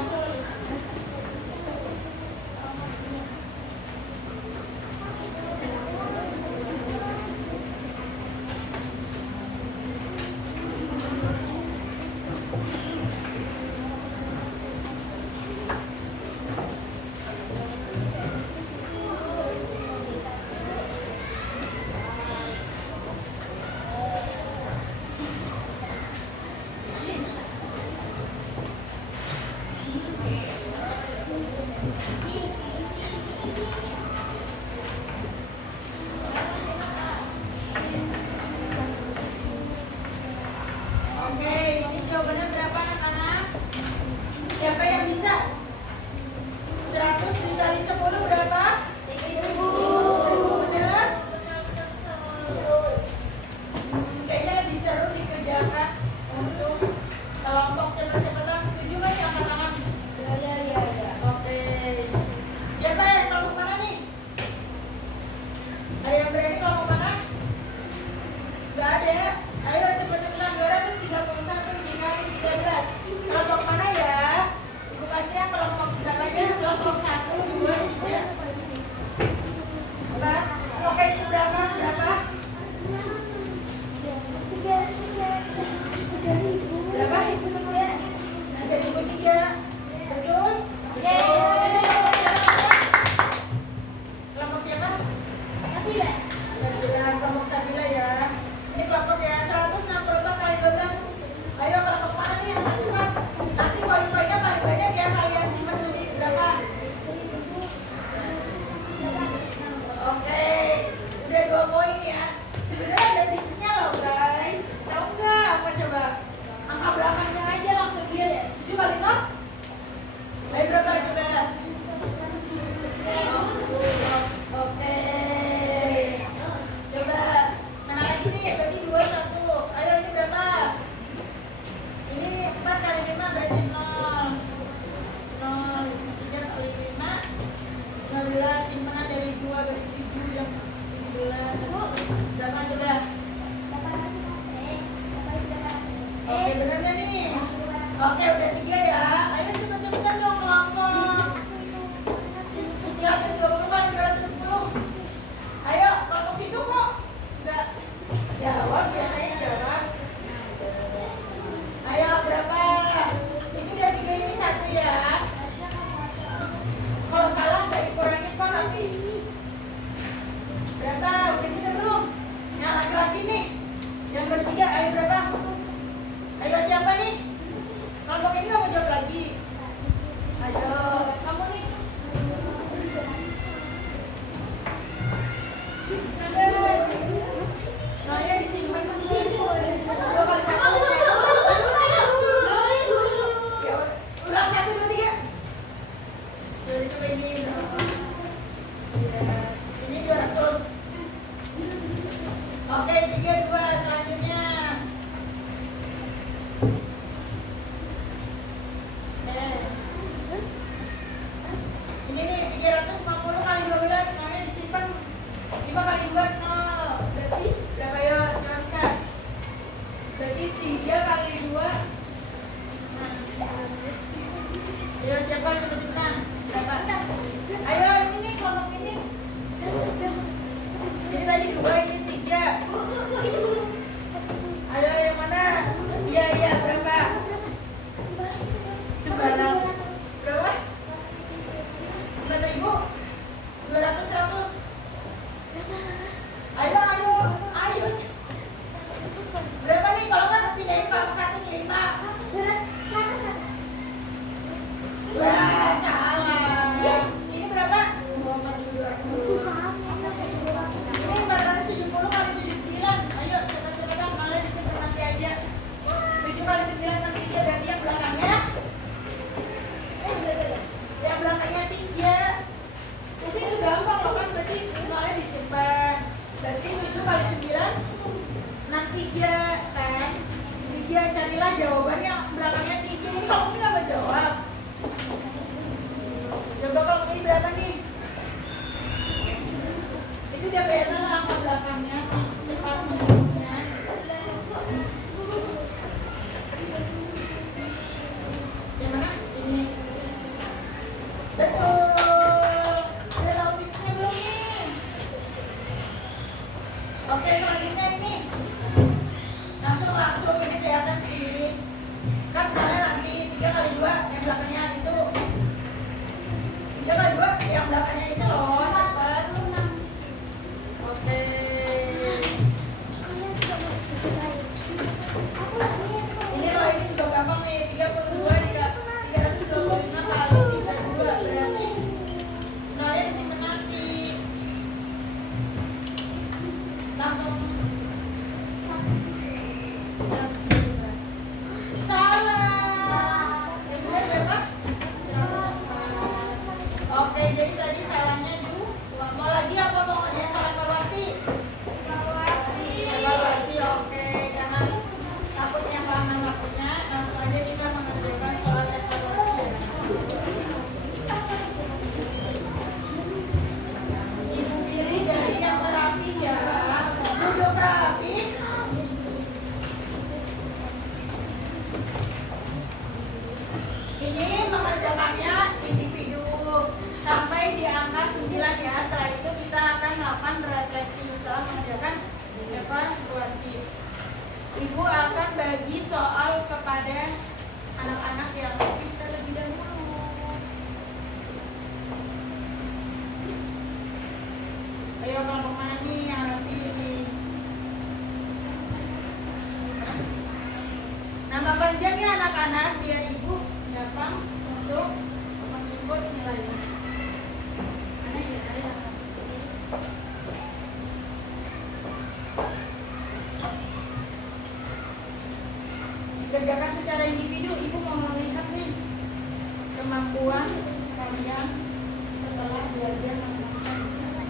Oke, ini jawabannya berapa anak-anak? Siapa yang bisa? 100 dikali 10 berapa? 1000. Bener? Kayaknya lebih seru dikerjakan untuk kelompok cepet-cepetan. Setuju nggak nih angkat tangan? Ya. Oke. Siapa yang kelompok mana nih? Ada yang berani kelompok mana? Nggak ada. Ayo cepet-cepetan. 231 dikali 13. Kelompok mana ya? Ibu kasih ya kelompok berapa aja? Kelompok 1, 2, 3. Berapa? Oke, itu berapa? Berapa? Berapa? 3.003. Betul? Yes. Kelompok siapa? Sabila. Kelompok Sabila ya. Ini kelompok ya 164 kali 12. Ayo kelompok mana nih yang cepat? Nanti poin-poinnya paling banyak ya, kalian simpan sendiri berapa? Oke, udah 2 poin ya. Sebenarnya ada tipsnya loh guys. Tahu nggak apa coba? Angka belakangnya aja langsung lihat ya. 7 kali 6. Ayo berapa coba? 1000. Oke. Coba mana lagi nih? Berarti 2, 1. Ayo ini berapa? Ini 4 kali 5 berarti 0. 0. 3 kali 5. 15. Simpanan dari 2 berarti 7 yang 17. Berapa coba? Oke, bener gak nih? Oke, udah 3 ya. Ayo cepet-cepetan dong kelompok. 120 kali 210. Ayo, kelompok itu kok enggak jawab, biasanya jawab. Ayo, berapa? Itu udah 3, ini 1 ya. Kalau salah nggak dikurangin kok, tapi berapa? Udah bisa belum? Yang laki-laki nih, yang bertiga, ayo berapa? Ayo siapa nih? Kelompok ini nggak mau jawab lagi. Ayo, kamu nih. Sabar. Nanya disimpan dulu. 2 kali 1. Ya, ulang 1, 2, 3. Jadi coba ini. Ya, ini 200. Oke, 3, 2. Selanjutnya. Ini nih 350 kali 12. Nanya disimpan. 5 kali 2, 0. Berarti berapa ya? Siapa bisa? Berarti 3 kali 2. Ayo siapa cepet-cepetan? Berapa? Ayo ini nih kelompok ini. Ini tadi 2, ini 3. Ayo yang mana? Iya berapa? Sebarang. Berapa? 4.000. 200, 100. Ayo. Berapa nih kalau nggak pindahin kelompok 1 ke 5? Wah, salah. Ini berapa? 4.200. Ini 470 kali 79. Ayo cepet-cepetan, malah disimpan nanti aja. 7 kali 9 nanti 3, berarti yang belakangnya. Yang belakangnya 3. Tapi itu gampang loh kan, berarti malah disimpan. Berarti 7 kali 9 63 kan. 3, carilah jawabannya yang belakangnya 3. Ini kamu nggak menjawab. Coba kalau ini berapa nih? udah beda lah angka belakangnya, cepat menghitungnya. Yang mana? Ini. Betul. Ada tahu tipsnya belum nih? Oke, selanjutnya ini. Langsung ini kelihatan sih. Kan misalnya nanti 3 kali 2 yang belakangnya itu 3 kali 2 yang belakangnya itu loh dapat. Oke. Ini loh, ini juga gampang nih. 32 325 kali 32 berarti nolnya disimpan nanti. Langsung salah. Yang benar berapa? 104. Oke, jadi tadi salahnya 2. Mau lagi apa mau ada yang salah evaluasi? Evaluasi, oke. Jangan takutnya paham waktunya. Langsung aja kita mengerjakan soal evaluasi. Ibu pilih dari yang terapi ya. Duduk rapi. Ini mengerjakannya individu sampai di angka 9 ya. Setelah itu kita akan melakukan refleksi setelah mengerjakan evaluasi. Ibu akan bagi soal kepada anak-anak yang lebih terlebih dahulu. Ayo kelompok mana nih yang lebih? Nama panjang ya anak-anak biar ibu gampang untuk menginput nilainya. Mana ya? Ada yang kerjakan secara individu. Ibu mau melihat nih kemampuan kalian setelah belajar matematika di sana.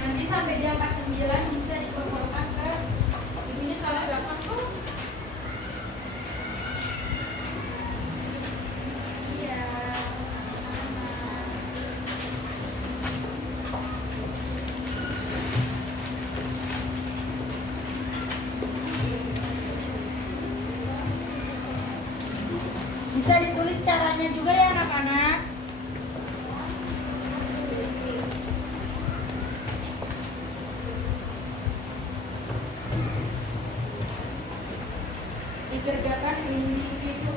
Nanti sampai di angka 9 bisa dikonvertkan ke ini soalnya gampang kok. Iya. Bisa ditulis caranya juga ya anak-anak. Dikerjakan individu.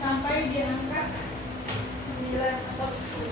Sampai di angka 9 atau 10.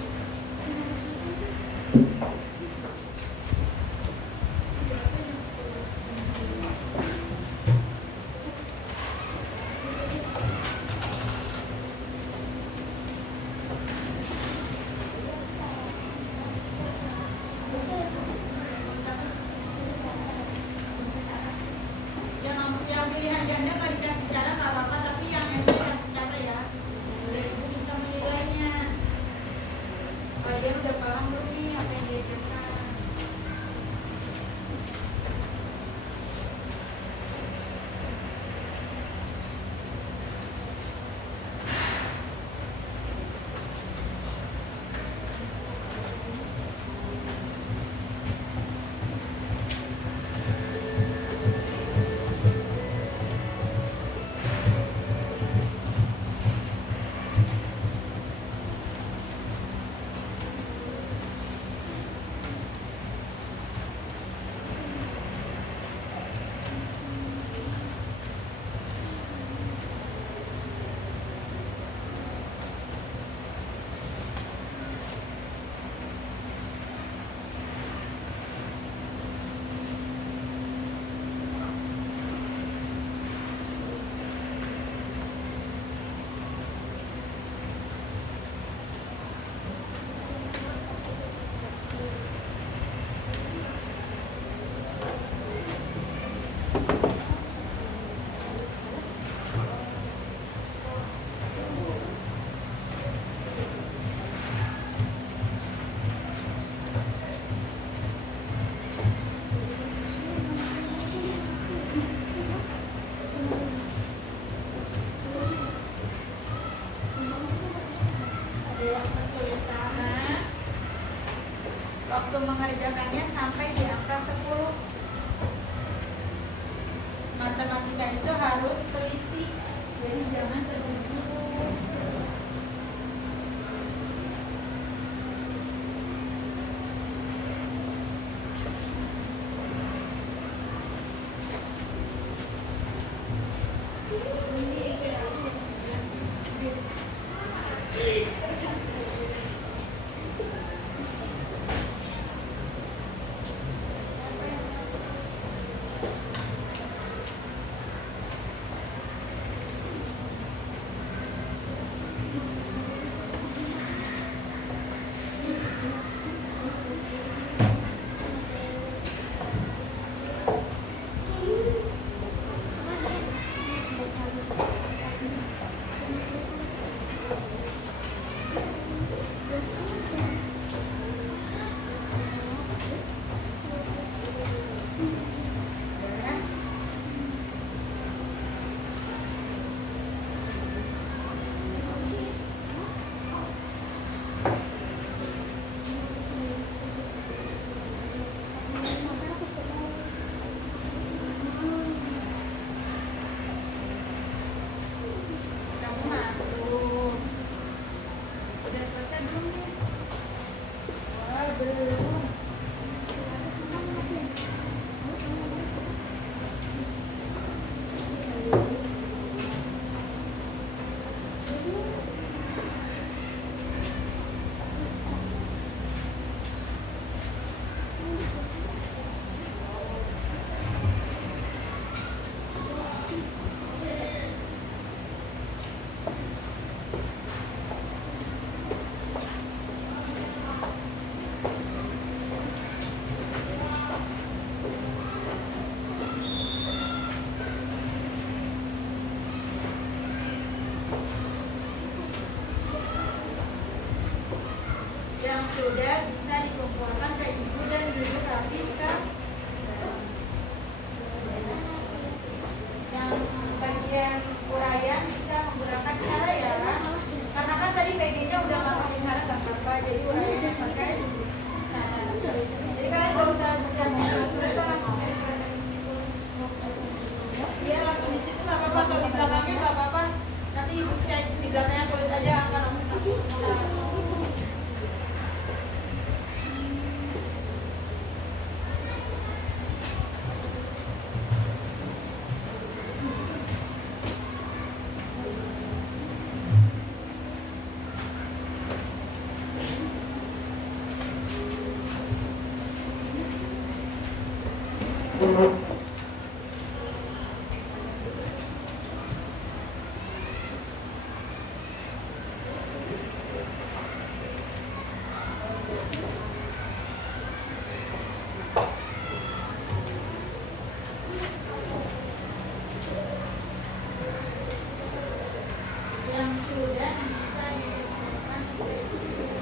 jangan terburu-buru. Kamu masuk. Udah selesai belum nih? Wah, belum. Yang sudah bisa dikumpulkan ke ibu dan duduk rapi sekarang. Yang bagian uraian bisa menggunakan cara ya, karena kan tadi PG-nya udah nggak pakai cara apa, jadi uraiannya pakai cara. Jadi kalian nggak usah mengatur itu, langsung dari situ. Iya, langsung di situ nggak apa-apa, kalau di belakangnya nggak apa-apa. Nanti ibu cek di belakangnya tulis aja angka nomor 1. Yang sudah bisa dikumpulkan ke ibu.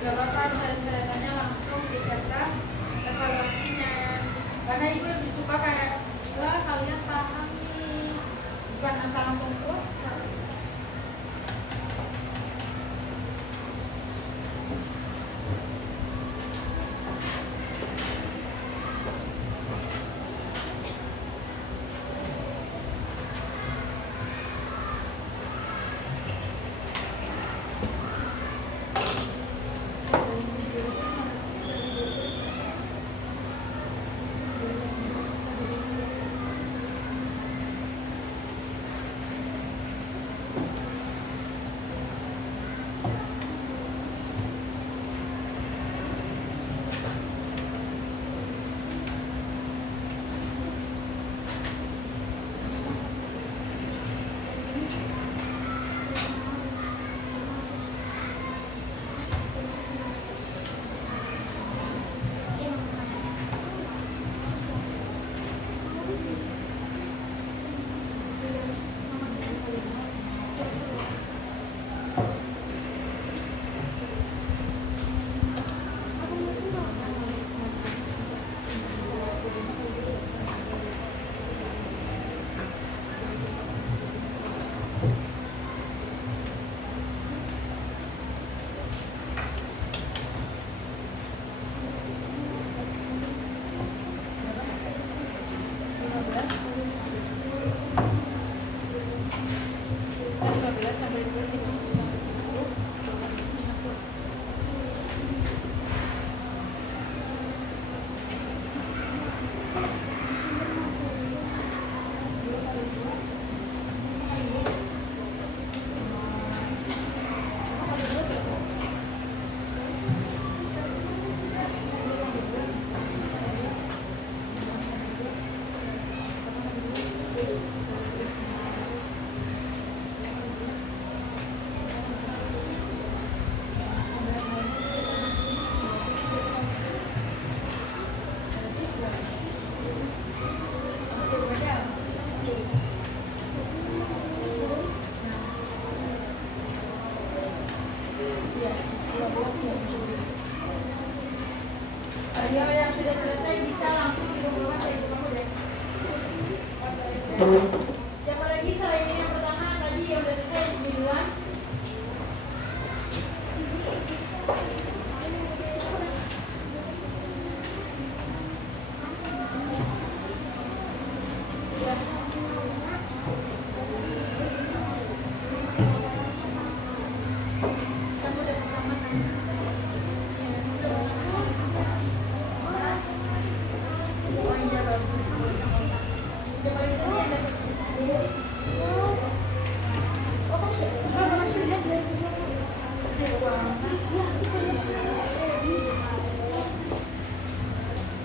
Gak apa-apa, cara-caranya langsung dicatat evaluasinya. Karena ibu lebih suka kayak, wah kalian paham nih, bukan asal langsung keluar. sudah selesai bisa langsung di rumah saya ibu kamu deh. Siapa lagi selain ini yang pertama tadi yang udah selesai ini duluan. Ya. Kamu udah pertama kan? Oh iya bagus. Coba itu yang dapat. Oh, masih lihat 2020. Sewa. Ya,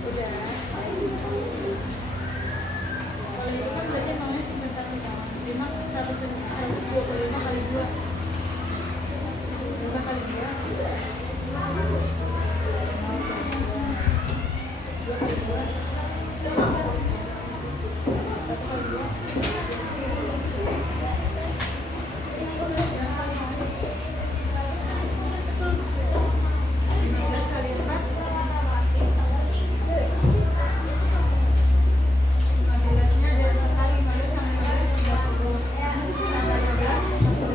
Udah. Kalau itu kan berarti maunya sebentar nih kawan. 125 kali 2. 5 kali 2. 2 kali 2. 1 kali 2. 15 kali 4. 15-nya ada total 15 sama 15 30. Tambah 12.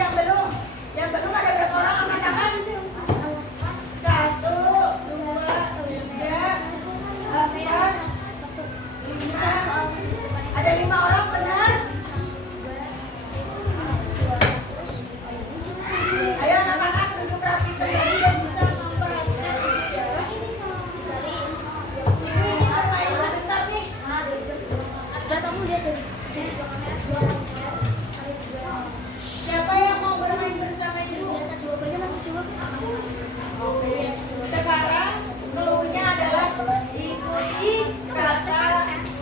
yang belum? Yang belum ada berapa orang angkat tangan? 1, 2, 3, 4, 5. Ada 5 orang benar? Ayo anak-anak duduk rapi kembali dan bisa memperhatikan ibu ya. Ibu ini bermain sebentar nih. Kamu lihat tadi. Siapa yang mau bermain bersama ibu? Oke. Sekarang clue-nya adalah ikuti kata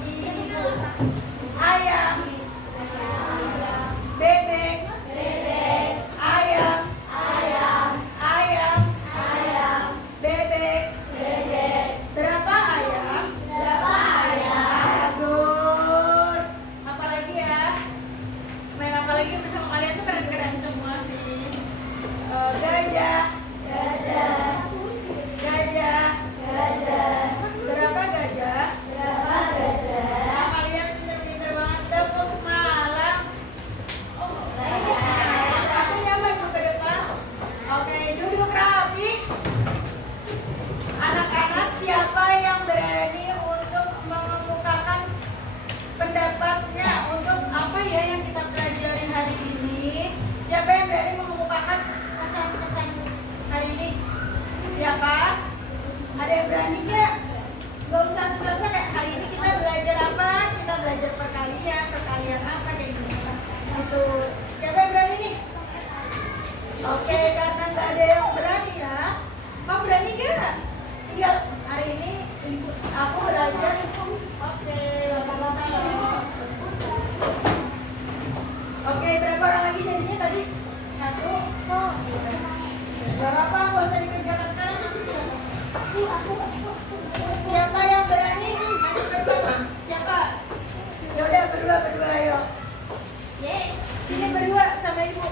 ibu. Ayam, bebek, ayam, ayam, bebek. Berapa ayam? Bagus. Apa lagi ya? Main apa lagi bersama kalian tuh keren-keren semua sih. Gajah. Berapa gajah? Nah, kalian pintar-pintar banget. Tepuk malam. Aku nyaman ke depan. Oke, duduk rapi. Anak-anak, siapa yang berani untuk mengemukakan pendapatnya untuk apa ya yang kita pelajari hari ini? Siapa yang berani mengemukakan kesan-kesan hari ini? Siapa? Ada yang berani nggak? Gak usah susah-susah kayak hari ini kita belajar apa? Kita belajar perkalian apa kayak gitu. Gitu. Siapa yang berani nih? Oke, karena nggak ada yang berani ya. Kamu berani nggak? Tinggal hari ini aku belajar. Oke, sama-sama. Oke, berapa orang lagi jadinya tadi? 1. Gak apa-apa, gak usah dikerjakan sekarang. Siapa yang berani? Maju ke depan. Siapa? Ya udah berdua ayo. Sini berdua sama ibu.